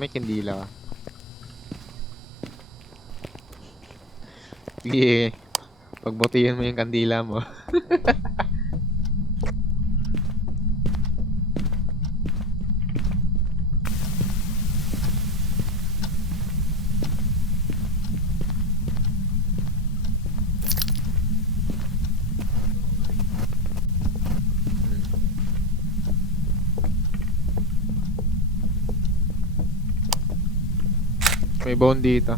May kandila ka. Sige, pagbutihin mo yung kandila mo. May bone dito.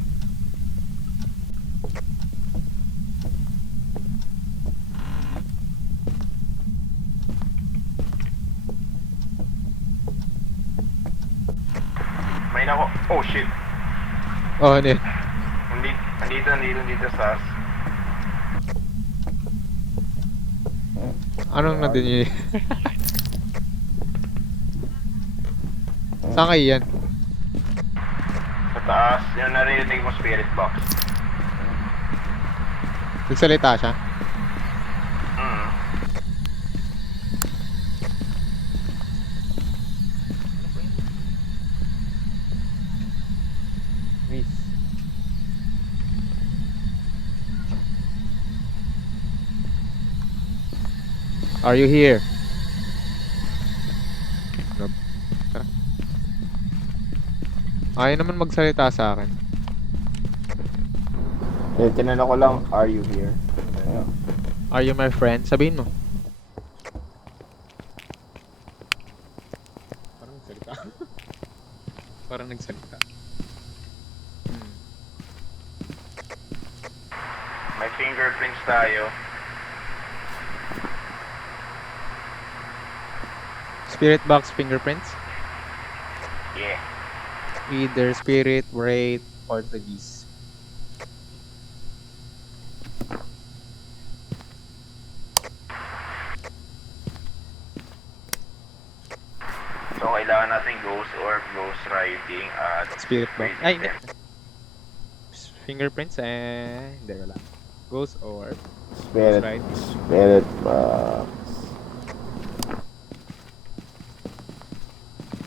May nako. Oh shit. Oh, ano yun? Nandito sa... Anong nandun yun? Saan kayo yan? Sa taas, yung narinig mo spirit box. Nagsalita siya? Mm. Miss. Are you here? Nope. Tara. Ayaw naman magsalita sa akin. Eh, tinanong ko lang, are you here? Are you my friend? Sabihin mo. Parang nagsalita. Parang nagsalita. May fingerprints tayo. Spirit box fingerprints? Yeah. Either spirit, wraith, or the beast. So, kailangan natin ghost orb, ghost writing, at... Spirit box. Ay, hindi. Fingerprints hindi, wala. Ghost orb. Spirit, Right. spirit box.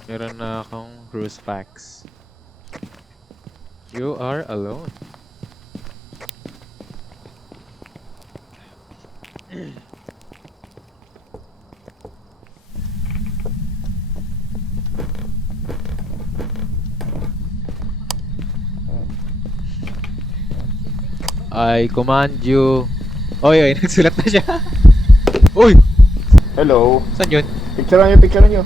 Meron na akong crucifix. You are alone. I command you. Oy, nagsulat na siya. Uy! Hello. Saan yun? Picture nyo, picture nyo.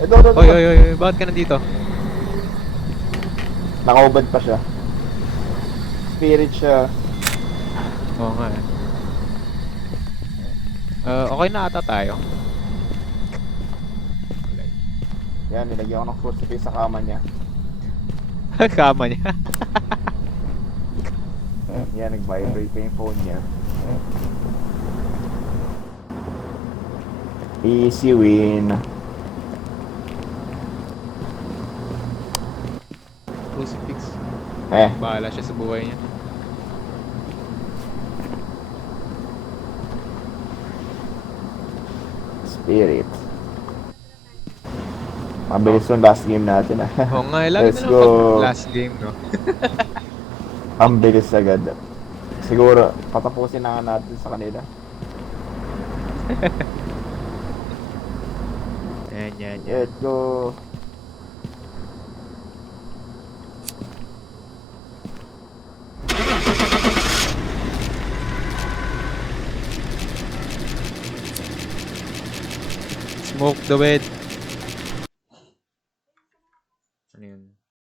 Ito. Oy, bakit ka nandito? Nakaubad pa siya. Spirit siya. Oo nga eh. Okay na ata tayo. Yan, nilagyan ko ng crucifix sa kama niya. Kama niya. Yan, nag-vibrate pa yung phone niya. Easy win. Crucifix. Eh, Bahala siya sa buhay niya. spirit. Mabilis yung last game natin ah. Oo nga, lagi Let's na lang go. pag last game, no? Ang bilis agad. Siguro, patapusin na nga natin sa kanila. Yan. Let's go. Smoke the bed.